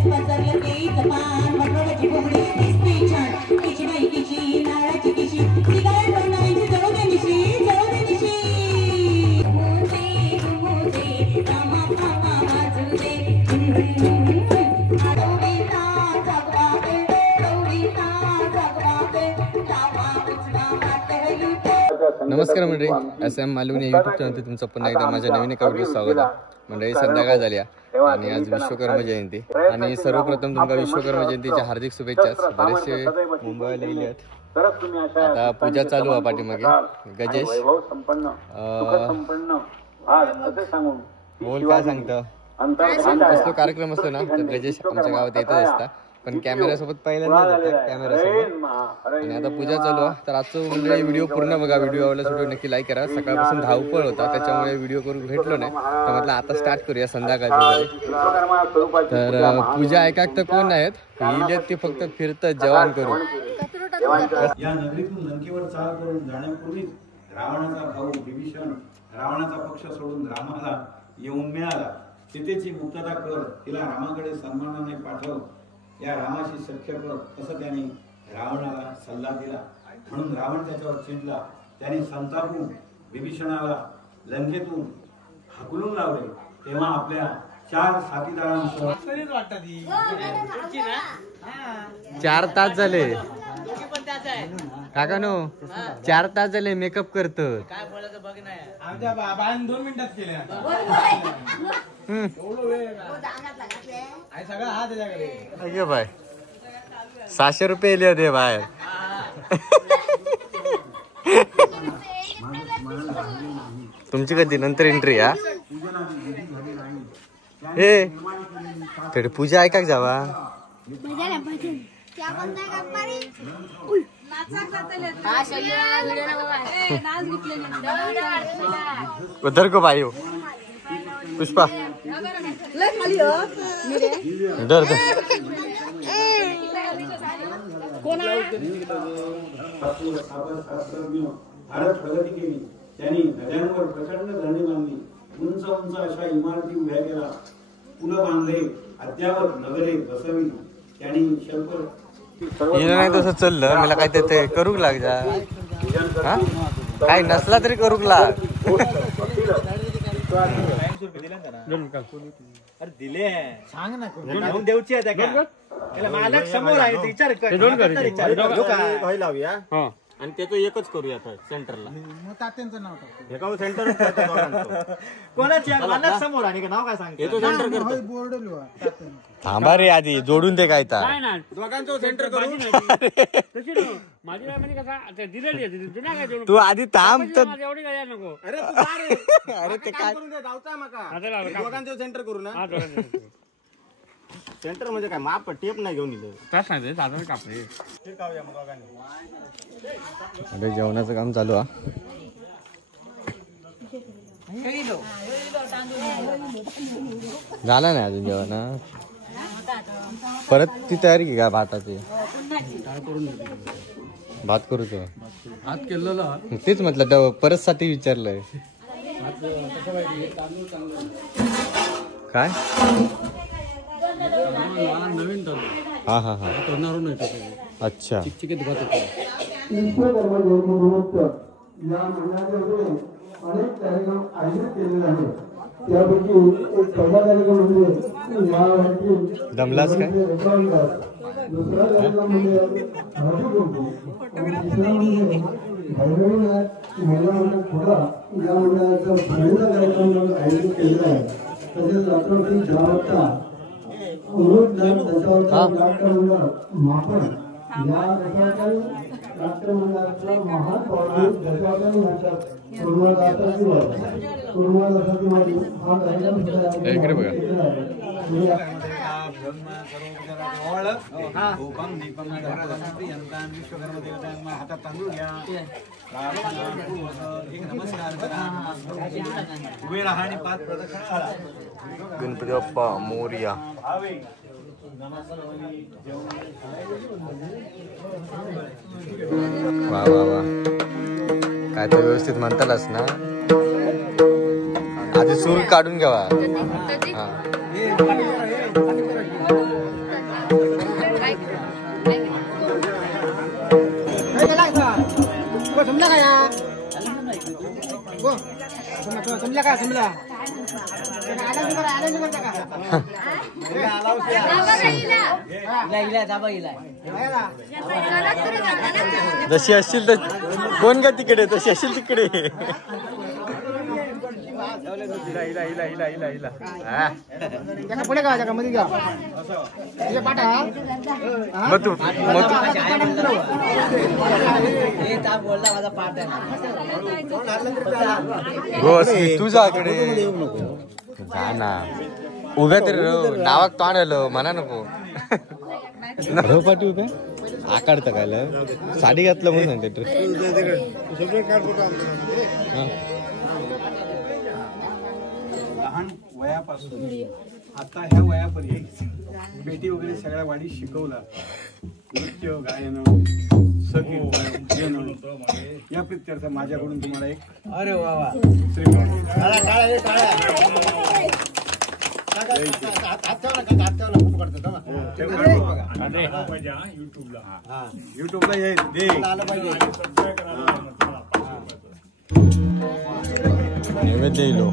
नमस्कार मंडळी, SM Malvani YouTube channel तुमचं पुन्हा एकदा माझ्या नवीन एका व्हिडिओ स्वागत आहे। मंडळी संध्याकाळ झाली आणि आज विश्वकर्मा जयंती आणि सर्वप्रथम तुमका विश्वकर्मा जयंतीच्या हार्दिक शुभेच्छा। बरेचसे मुंबईला गेले आहेत। आता पूजा चालू आहे पाठीमागे। गजेश बोल काय सांगतो? कसलो कार्यक्रम असतो ना तर गजेश आमच्या गावात येतच असता, पण कॅमेरा सोबत पहिल्यांदा जातात कॅमेरा सोबत। आणि आता पूजा चालू आहे तर आजचं मंडळी व्हिडिओ पूर्ण बघा। व्हिडिओ आवडल्यास व्हिडिओ नक्की लाईक करा। सकाळपासून धावपळ होता त्याच्यामुळे व्हिडिओ करून भेटलो नाही, तर म्हटलं आता स्टार्ट करूया संध्याकाळच्या। तर पूजा ऐकाक तर कोण नाहीत, ही ती फक्त फिरतात जवान करून। या नगरीतून लंकेवर चाल करून जाण्यापूर्वी रावणाचा भाऊ विभीषण रावणाचा पक्ष सोडून रामाला येऊन मिळाला। सीतेची मुक्तता कर, तिला रामाकडे सन्मानाने पाठव, या रामाशी सख्य कर असं त्याने रावणाला सल्ला दिला। म्हणून रावण त्याच्यावर चिडला। त्याने संतापून विभीषणाला लंकेतून हाकलून लावले। तेव्हा आपल्या 4 साथीदारांसह 4 तास झाले काका नो 4 तास झाले मेकअप करतो। काय बोलायचं बघ नाही, आमच्या बाबांनी 2 मिनिटात केले। अगे बाय 600 रुपये लिहा दे बाहेर। तुमची कधी नंतर एंट्री हा हे थोडी पूजा ऐकाक जावा। उधर को भाई हो पुष्पा डर भारत प्रगती केली। त्यांनी नद्यांवर प्रचंड धरणी बांधली, उंच उंच अशा इमारती उभ्या केल्या, पुल बांधले, अद्यावत नगरे बसवली। त्यांनी नाही तसं चाललं मला काय ते करूक लाग जा, काय नसला तरी करूक लाग। अरे दिले सांग ना घेऊन देऊची आहे त्याला मालक समोर आहे विचार कर लावूया आणि त्याचं एकच करूया आता सेंटरला। मग तात्यांचं नाव टाकू एका सेंटर कोणाची मालक समोर आणि नाव काय सांगते तो सेंटर करतो बोर्ड लिहा। थांबा रे आधी जोडून दे काय तर नाही ना दोघांचं सेंटर करू तशी माझी म्हणजे कसा दिलेली आहे तू आधी थांब तर एवढी काय नको। अरे तू अरे ते काय करून दे जाऊचा मका दोघांचं सेंटर करू ना। सेंटर म्हणजे काय माप टेप नाही घेऊन दिलं काय सांगते साधारण कापले शिरकावूया मग दोघांनी। अरे जेवणाचं काम चालू आहे। झालं नाही अजून जेवण, परत ती तयारी की काय भाताची भात करू तो भात केलेला तेच म्हटलं परत साठी विचारलंय काय। नवीन हा हा हा अच्छा चिकचिकीत भात विश्वकर्मा जयंतीनिमित्त या महिन्यामध्ये अनेक कार्यक्रम आयोजित केलेले आहेत। त्यापैकी एक पहिला कार्यक्रम म्हणजे यावर्षी दमलाच काय, दुसरा कार्यक्रम म्हणजे भाजी आणि तिसरा म्हणजे भैरवनाथ महिला मंडळ खोडा या मंडळाचा पहिला कार्यक्रम आयोजित केलेला आहे। तसेच रात्री 4 वाजता नाट्यमंडळ मापन या नाट्य मंडळाचं महान पावलं दशावतारी नाटक कुर्मादासाची हा कार्यक्रम विश्वकर्मा देवतांना हातात तांदूळ घ्या, नमस्कार करा, उभे राहा आणि 5 प्रदक्षिणा घाला। गणपती बाप्पा मोरया। वा वा वा काय तर व्यवस्थित म्हणतालच ना, आधी सूर काढून घ्यावा। जशी असशील तर कोण का तिकडे, तशी असशील तिकडे. पुढे का मध्ये घ्या तुझ्याकडे जा ना, उभ्या तरी नावाक तोंड आलं म्हणा नको. पाठी उभ्या आकाडतं काय साडी घातलं म्हणून सांगते. लहान वयापासून आता ह्या वयापर्यंत पेटी वगैरे सगळ्या वाडी शिकवला. नृत्य, गायन, संगीत या प्रित्यर्थ माझ्याकडून तुम्हाला एक अरे वा युट्यूबला येईल नैवेद्य येलो.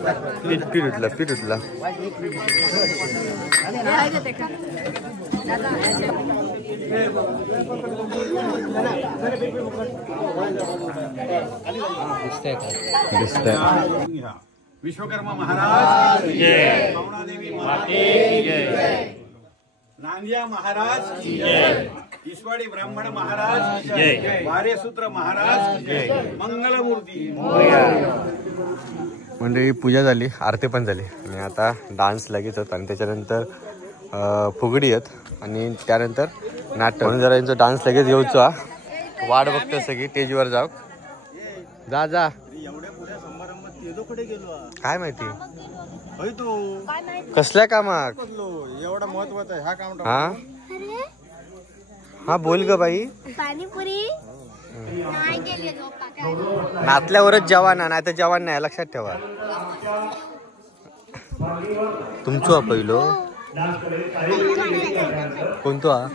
पीठ उठला विश्वकर्मा महाराज की जय, पवनादेवी माता की जय, नांदिया महाराज की जय, ईश्वरी ब्राह्मण महाराज की जय, वारेसूत्र महाराज की जय, मंगलमूर्ती म्हणजे पूजा झाली, आरती पण झाली आणि आता डान्स लगेच होता आणि त्याच्यानंतर फुगडी आहेत आणि त्यानंतर नाटक. म्हणून जरा यांचा डान्स लगेच घेऊचा वाट बघतो सगळी स्टेजवर जाऊ. जा जा काय माहिती कसल्या कामाक एवढा महत्वाचा आहे हा काम. हा हा बोल ग बाई. पाणीपुरी नाचल्यावरच जवान नाही तर जवान नाही लक्षात ठेवा. तुमचं पहिलो कोणतो हा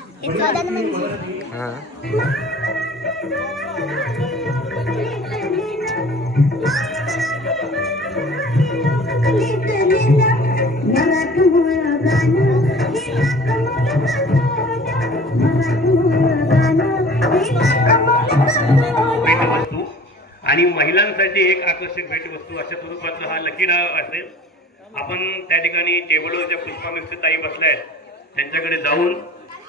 आणि महिलांसाठी एक आकर्षक भेटवस्तू अशा स्वरूपाचा हा लकी डाव असेल. आपण त्या ठिकाणी टेबलवर ज्या पुष्पा मिक्स ताई बसल्या आहेत त्यांच्याकडे जाऊन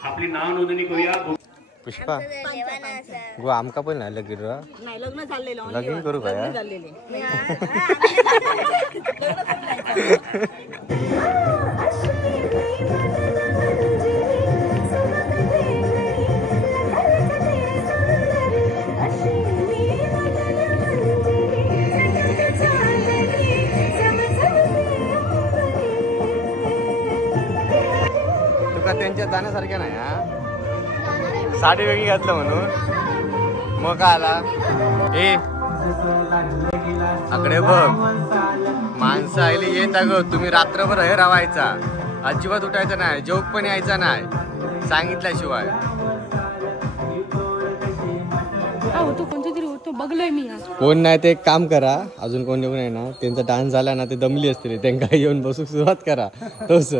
आपली नाव नोंदणी करूया. पुष्पा गो आमका पण नाही लगीन लग्न झालेलं लगीन करू का यार. तुका त्यांच्या जाण्यासारख्या नाही हा. साडी वेगळी घातलं म्हणून मग काय आला ए आकडे बघ माणसं आली येत ग. तुम्ही रात्रभर हे रावायचा अजिबात उठायचं नाही. जोक पण यायचा नाही सांगितल्याशिवाय. बघलोय मी कोण नाही ते एक काम करा अजून कोण येऊन आहे ना त्यांचा डान्स झाला ना ते दमली असतील त्यांना येऊन बसू सुरुवात करा तस.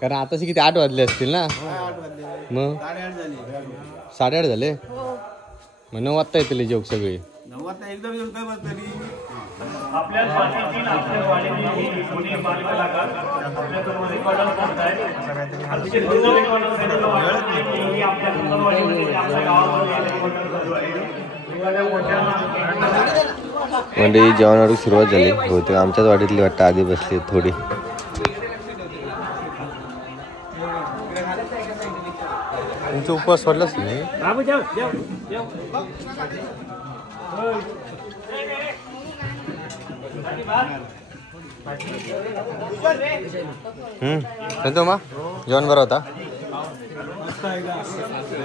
कारण आताशी किती 8 वाजले असतील ना. मग 8:30 झाले मग 9 वाजता येतील जोक सगळे. आपल्या स्वातीची आपल्या वाडीतील जुने बालकलाकार आपल्याकडून रेकॉर्डर करतायत. अतिशय सुंदर रेकॉर्डर आपल्या सुंदरवाडीमध्ये आपल्या गावामध्ये म्हणजे जेवणाला सुरुवात झाली होते. आमच्याच वाडीतली वाटतं आधी बसली थोडी. तुमचा उपवास सोडलाच नाही. संतो मा जेवण बरं होता.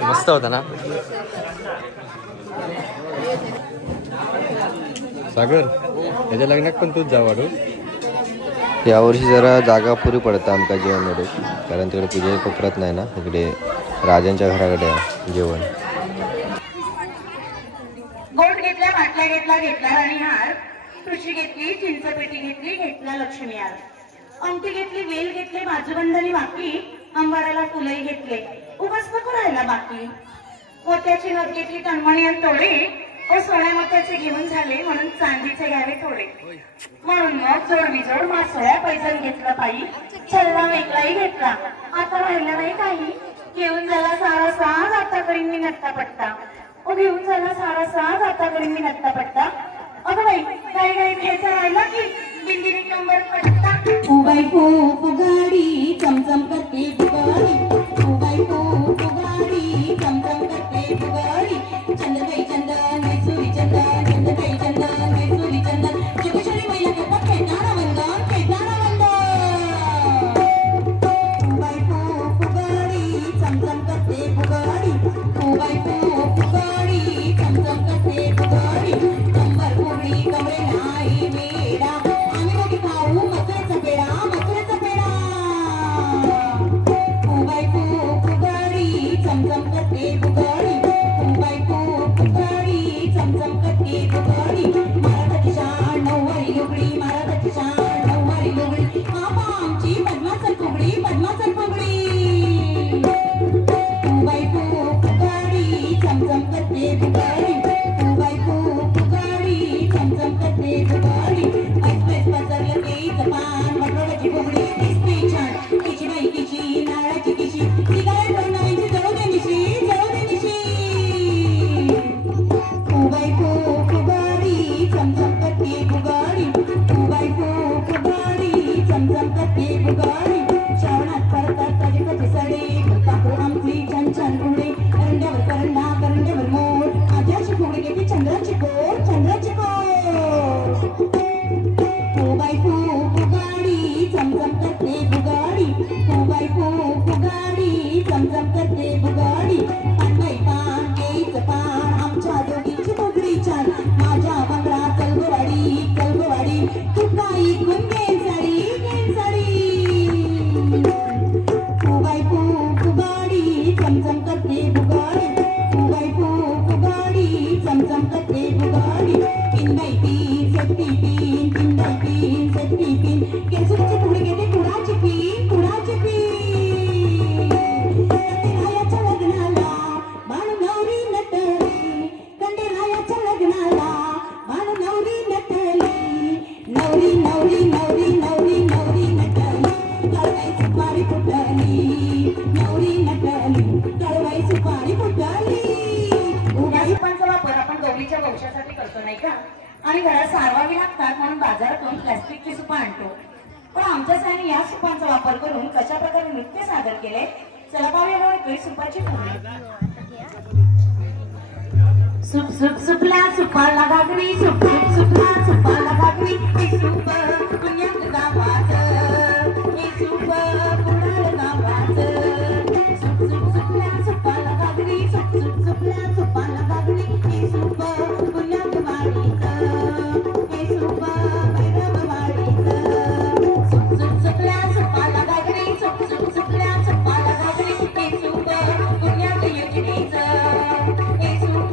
मस्त होता ना सागर. याच्या लग्नात पण तूच जा वाढू. यावर्षी जरा जागा पुरी पडतं आमका जेवणामध्ये कारण तिकडे पूजा कोपऱ्यात नाही ना. इकडे राजांच्या घराकडे जेवण. गोड घेतला बाटला घेतला राणी हार. तुळशी घेतली चिंचपेटी घेतली घेतला लक्ष्मी हार. अंगठी घेतली वेल घेतले बाजूबंधानी बाकी. अंबाराला फुलही घेतले उगाच नको राहिला बाकी. मोत्याची नथ घेतली कणमणी आणि तोडे. सोन्या मोत्याचे घेऊन झाले म्हणून चांदीचे घ्यावे थोडे. म्हणून मग जोड बिजोड मासोळ्या पैजण घेतला पायी. चल्ला वेगळाही घेतला आता राहिला नाही काही. घेऊन झाला सारा साज आता करीन मी नट्टा पट्टा. घेऊन झाला सारा साज आता करीन मी नट्टा पट्टा. अगं बाई काही काही घ्यायचा राहिला की बिंदिरी कंबर पट्टा. उबाई खूप गाडी चमचम करते फुगारी. उबाई खूप गाडी चमचम करते फुगारी. चंद्रबाई चंदन मैसुरी चंदन चंद्रबाई चंदन मैसुरी चंदन. जोगेश्वरी महिला करतात खेळणारा वंदन खेळणारा वंदन. उबाई खूप गाडी चमचम करते फुगारी. उबाई खूप गाडी चमचम करते फुगारी. कंबर फुगडी कमरे नाही वेडा. आम्ही दोघी खाऊ मथुरेचा पेढा मथुरेचा पेढा. उबाई खूप गाडी चमचम करते फुगारी. उबाई खूप गाडी चमचम करते फुगारी. महाराजाची शान नऊवारी लुगडी महाराजाची शान. फुगाडी चमचम करते फुगाडी 2x4 फुगाडी चमचम करते फुगाडी श्रावणात करतात ताजी ताजी साडी काकू आमची छान छान उडे करंड्यावर करंडा करंड्यावर मोर आजाची फुगडी घेते चंद्राची कोर चंद्राची कोर 2x4 फुगाडी चमचम करते फुगाडी 2x4 फुगाडी चमचम करते फुगाडी पांढई पान केळीचं पान आमच्या दोघींची फुगडी छान माझ्या मंगळा कलगवाडी तू काही गुंगेन साडी 2x4 फुगाडी चमचम करते फुगाडी 2x4 फुगाडी चमचम करते फुगाडी 3x3 सेफ्टी पिन केसरीची फुगडी घेते कुणाची पिन कंडेरायाच्या लग्नाला बाणू नवरी नटली कंडेरायाच्या लग्नाला बाणू नवरी नटली नवरी नटली कळवाई सुपारी फुटली नवरी नटली कळवाई सुपारी फुटली उगासुपांचा वापर आपण गौरीच्या वंशासाठी करतो नाही का आणि घरात सारवावी लागतात म्हणून बाजारातून प्लास्टिकची सुपं आणतो पण आमच्या सयाने या सुपांचा वापर करून कशा प्रकारे नृत्य सादर केले चला पाहूया सुपाची सुप सुप सुपला सुपाला घागरी सुप सुप सुपला सुपाला घागरी हे सुप पुण्यात गावात हे सुप पुण्यात गावात सुप सुप सुपला सुपाला घागरी सुप सुप सुपला सुपाला घागरी हे सुप पुण्यात वाडीत हे सुप भैरव वाडीत सुप सुप सुपला सुपाला घागरी सुप सुप सुपला सुपाला घागरी हे सुप पुण्यात योजनेचं हे सुप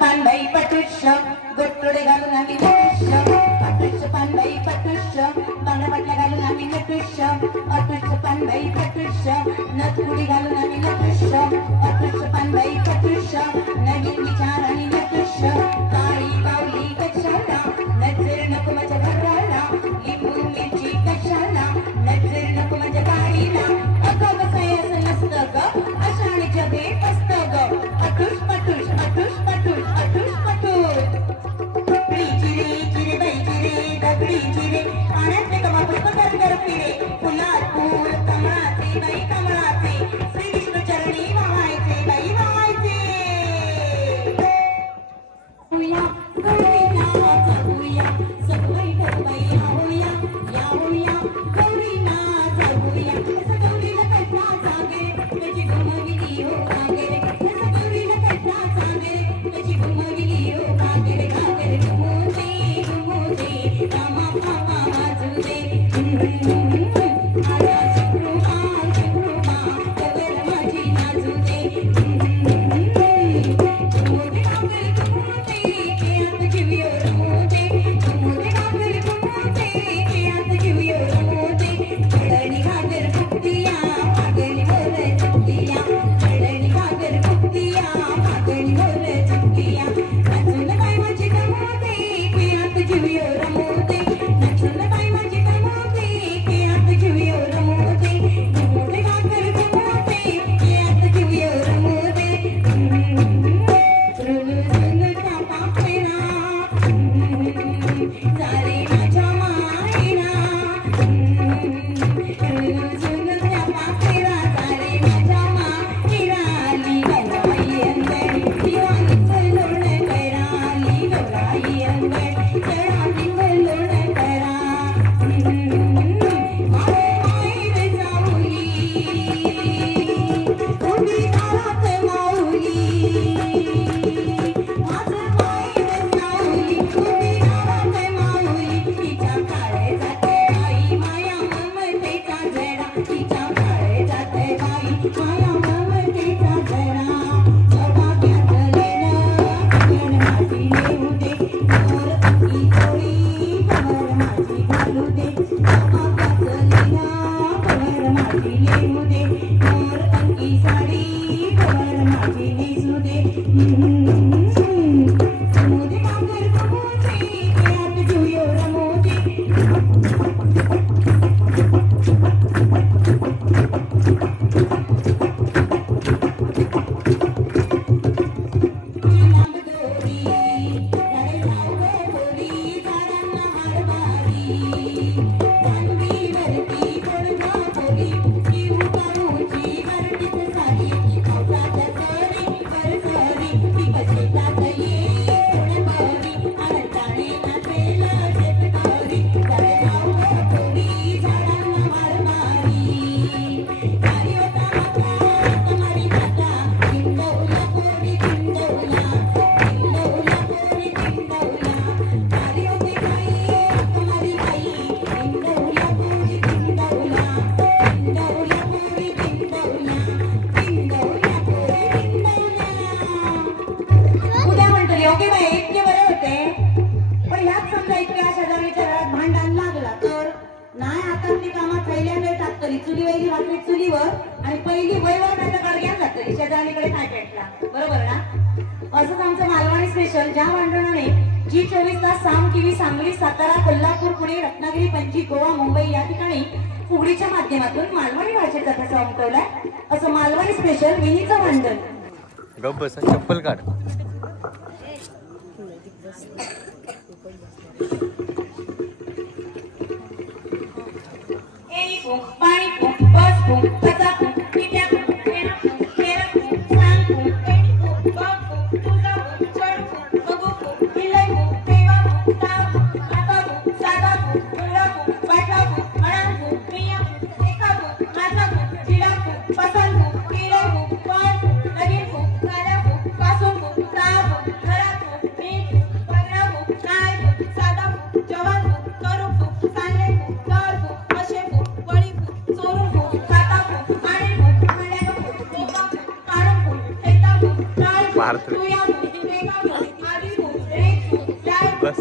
पानबाई पटुष्य गोटोडे घालून आम्ही नटुष्य पटुष्य पानबाई पटुष्य बांगड्या बाटल्या घालून आम्ही नटुष्य अटुष्य पानबाई पटुष्य नथपुडी घालून आम्ही नटुष्य अटुष्य पानबाई पटुष्य नवीन विचार आणि नटुष्य काळी बावली कशाला नजर नको माझ्या घराला लिंबू मिरची कशाला नजर नको माझ्या गाडीला अगं बसाय असं नसतं ग अशाने जगे असत ग अटुष पटुष अटुष पटुष अटुष पटुष चिरे बाई चिरे दगडी चिरे पाण्यातले कमा पुष्प कर फिरे फुलात फूल कमळाचे बाई कमळाचे श्री विष्णू चरणी वाहायचे योग्य बाई इतके बरे होते, पण ह्याच समजा इतक्या शेजारीच्या घरात भांडण लागला तर नाही. आता ती कामात पहिल्यांदा टाकतली चुली वैरी भाकरी चुलीवर आणि पहिली वैवर त्याचा गडग्यात जातली शेजारीकडे काय पेटला, बरोबर ना. असंच आमचं मालवणी स्पेशल ज्या भांडणाने जी 24 तास साम टीव्ही सांगली सातारा कोल्हापूर पुणे रत्नागिरी पणजी गोवा मुंबई या ठिकाणी फुगडीच्या माध्यमातून मालवणी भाषेत कथाचा उमटवलाय. असं मालवणी स्पेशल विनीचं भांडण. गप बस चप्पल काढ. पाणी बस कचा पिट्या पेरा पेरा सांग पेटी तुझा चढ बघू हिलय पेवा ताव आता सादा मुळा पाठा अणा मिया एका माझा जिला पसंद केले पण लगीन काला पासून ताव घरात मी पगडा काय सादा जवान करू सांगे कर असे भारत बस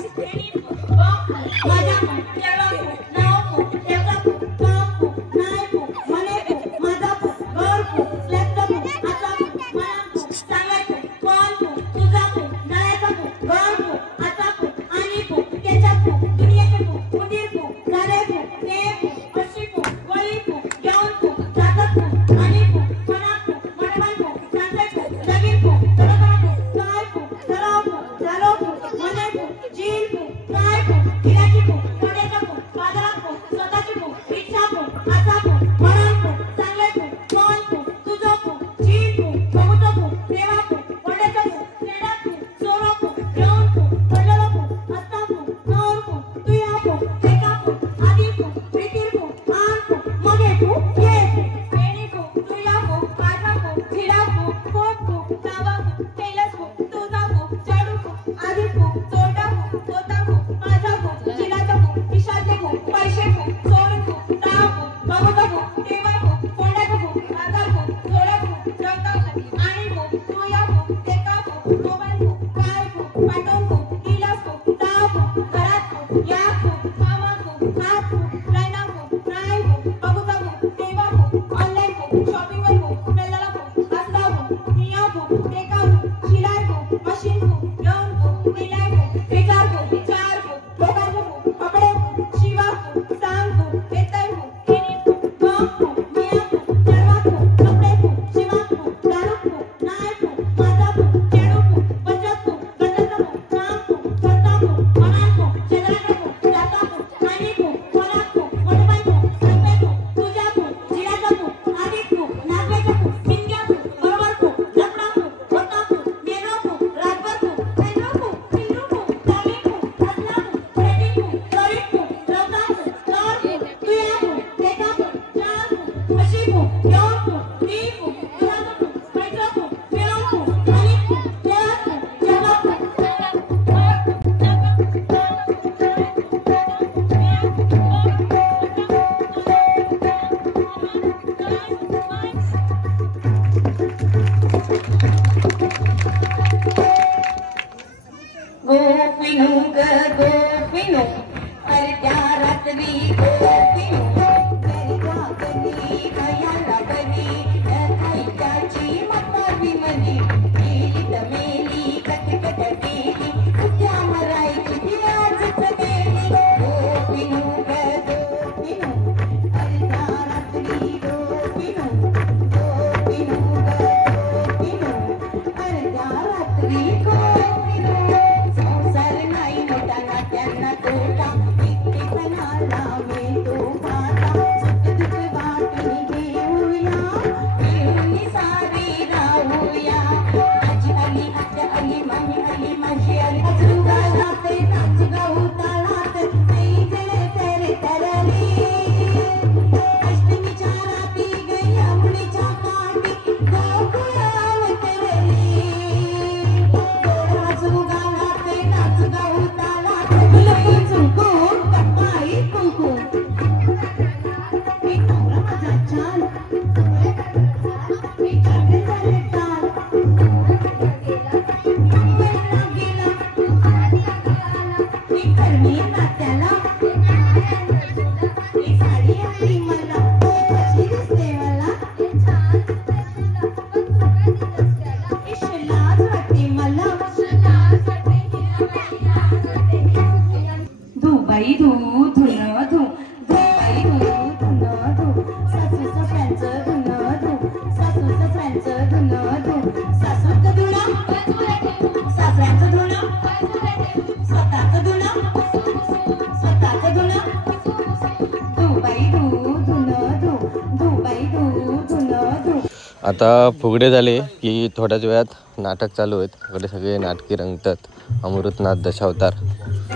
आता फुगडे झाले की थोड्याच वेळात नाटक चालू आहेत. इकडे सगळे नाटके रंगतात. अमृतनाथ दशावतार.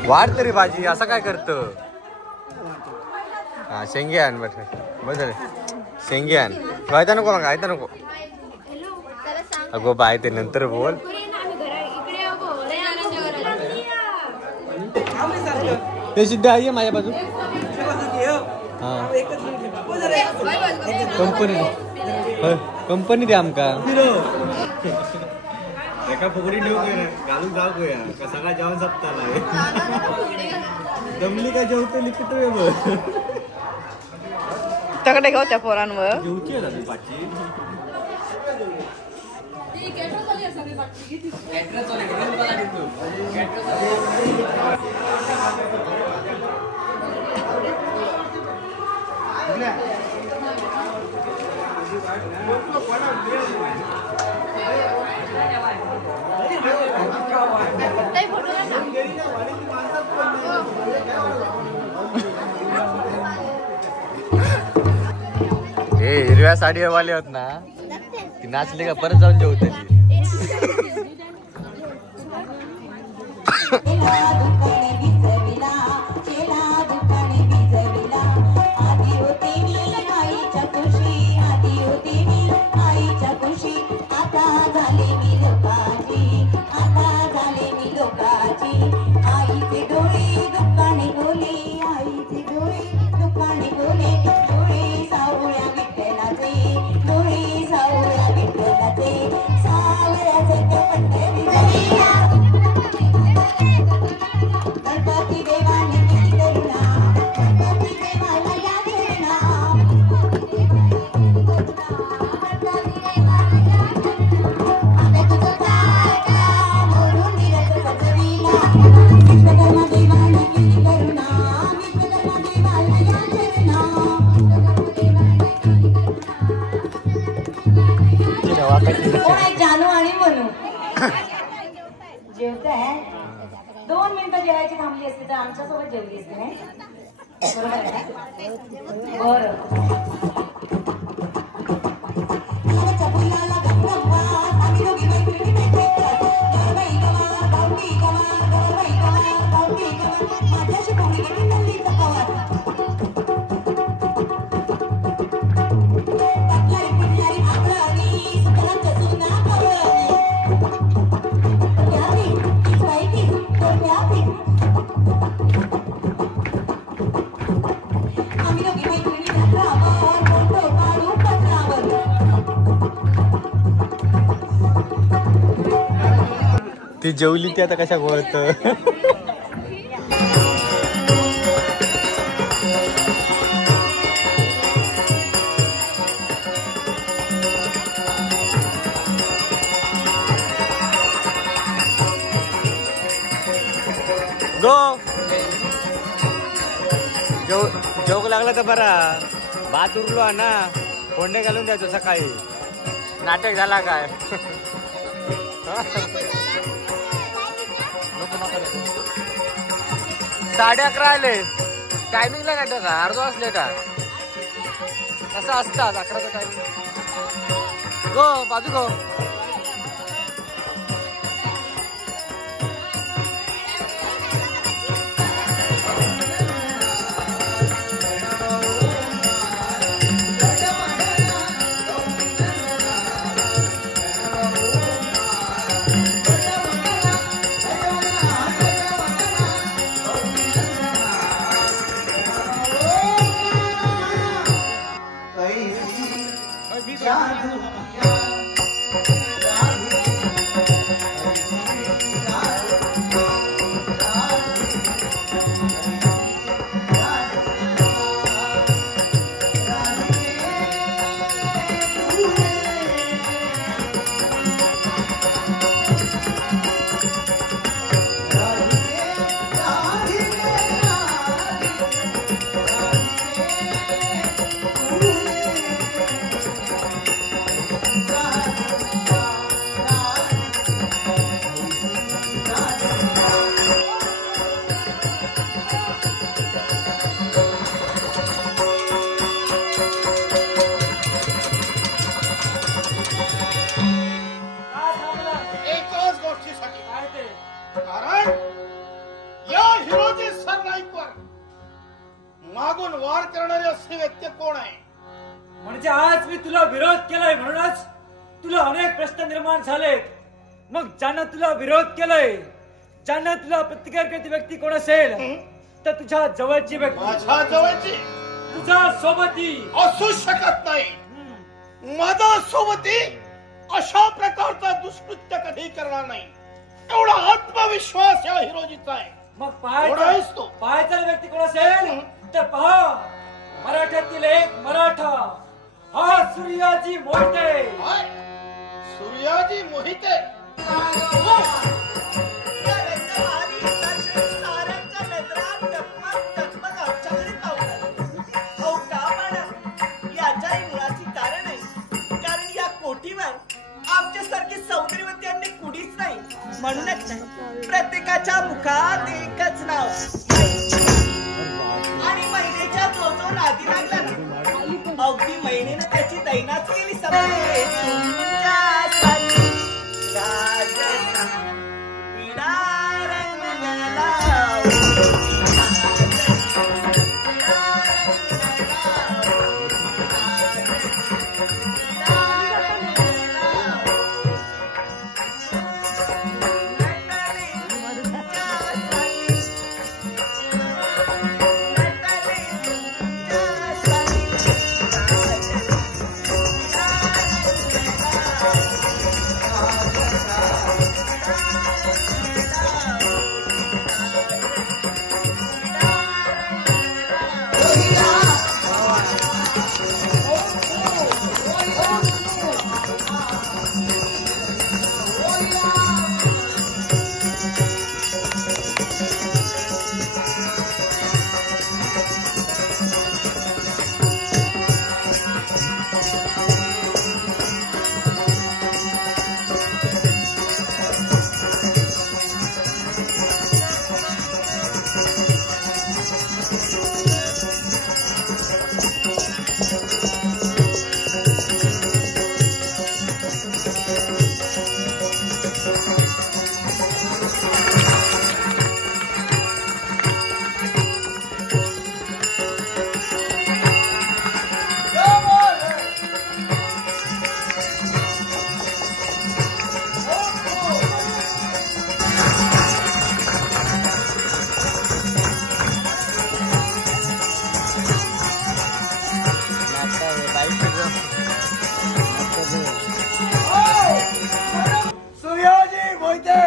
वाढ तरी भाजी असं काय करतं. हा शेंगे आण बस झाले. शेंगे आण. व्हायचा नको मग आयता नको. अगो बाय ते नंतर बोल. ते सिद्ध आहे माझ्या बाजू. हा कंपनी द्या आमका. एका फुगडी ठेवू घालून जाऊ गोया का सगळा जेवण सपताला जमली का जेवतो लिखित तकडे घेऊ त्या पोरांवर. जेवची आहे ना पाची. हे हिरव्या साडीवाले होत ना ती नाचले का परत जाऊन जेवू त्याची. जानू आणि म्हणू जेवताय 2 मिनिटं जेवायची थांबली असते तर आमच्या सोबत जेवली असते नाही. बरोबर आहे. बरं ती जेवली ती आता कशा गोळत. गो जोक लागला तर बरा. भात उरलो ना फोंडे घालून द्यायचो सकाळी. नाटक झाला काय. 11:30 आले. टायमिंगला नाटक अर्धा वाजले का कसं असतात 11चा टायमिंग. गो बाजू गो. जादू कारण या हिरोजी सरनाईकवर मागून वार करणारे असे व्यक्ती कोण आहे? म्हणजे आज मी तुला विरोध केलाय म्हणूनच तुला अनेक प्रश्न निर्माण झालेत. मग ज्यांना तुला विरोध केलाय, ज्यांना तुला प्रतिकार करते व्यक्ती कोण असेल तर तुझ्या जवळची व्यक्ती. माझ्या जवळची? तुझ्या सोबती असू शकत नाही. माझा सोबती अशा प्रकारचा दुष्कृत्य कधी करणार नाही एवढा आत्मविश्वास या हिरोजीचा आहे. मग पाहायचा व्यक्ती कोण असेल तर पहा, मराठ्यातील एक मराठा, हा सूर्याजी मोहिते. सूर्याजी मोहिते? आमच्यासारखी सौंदर्यवती आणि कुणीच नाही. म्हणूनच प्रत्येकाच्या मुखात एकच नाव आणि महिनेच्या जो जो नादी लागला ना, अगदी महिनेनं त्याची दैनाच केली. सूर्याजी मोहिते,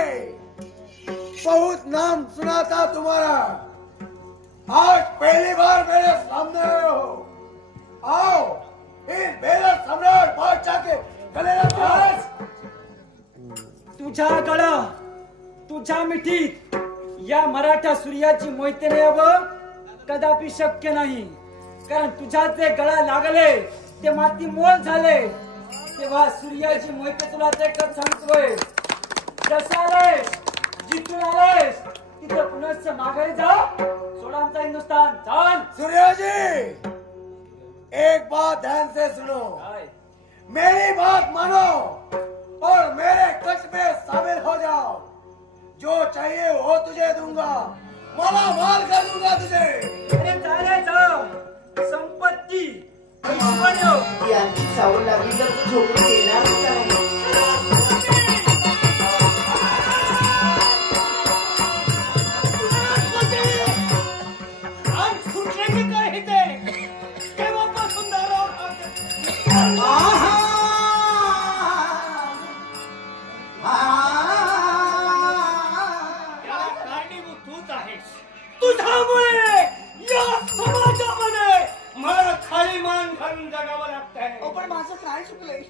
बहुत नाम सुना था तुम्हारा, आज पहली बार मेरे सामने हो. आओ फिर मेरे सम्राट बादशाह के गले लग. तुझ्या गळा, तुझ्या मिठीत या मराठा सूर्याजी मोहितेने यावं कदापि शक्य नाही. कारण तुझ्या जे गळा लागले ते माती मोल झाले. तेव्हा सूर्याजी मोहिते तुला ते सांगतोय, जसं आलेस, जिथून आलेस तिथं पुनश्च माघारी जा. सोडा आमचा हिंदुस्तान, चाल. सूर्याजी, एक बात ध्यान से सुनो, मेरी बात मानो और मेरे कच में शामिल हो जाओ. जो चाहिए वो तुझे दूंगा, माला माल कर दूंगा तुझे. अरे चाले जाओ, संपत्ती ऐश्वर्य यांची सावड लागली तर तू झोपून येणार नाही. तुझ्यामुळे या समाजामध्ये मला खाली मान घालून जगावं लागतंय. पण माझं काय चुकलंय?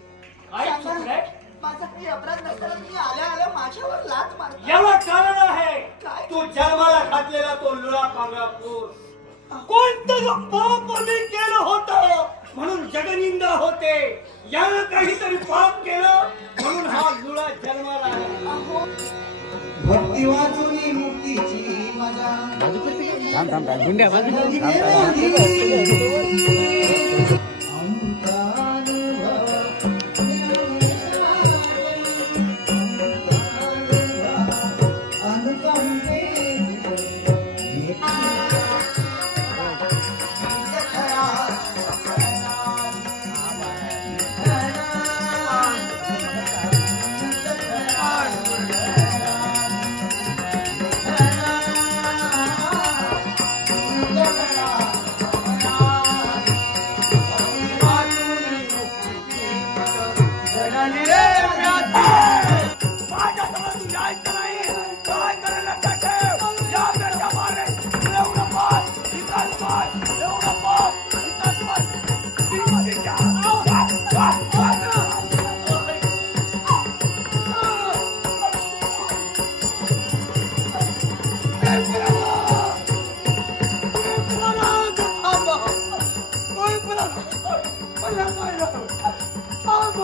काय चुकलंय? माझा काही अपराध नसताना तुम्ही आल्या आल्या माझ्यावर लाथ मारता. याला कारण आहे काय? तू जन्माला घातलेला तो लुळा कांगळा पूर. कोणतं पाप आम्ही केलं होतं म्हणून जगनिंदा होते. यानं काहीतरी पाप केलं म्हणून हा लुळा जन्माला आला. भक्ती वाचुनी मुक्तीची मजा.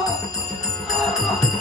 आत्मा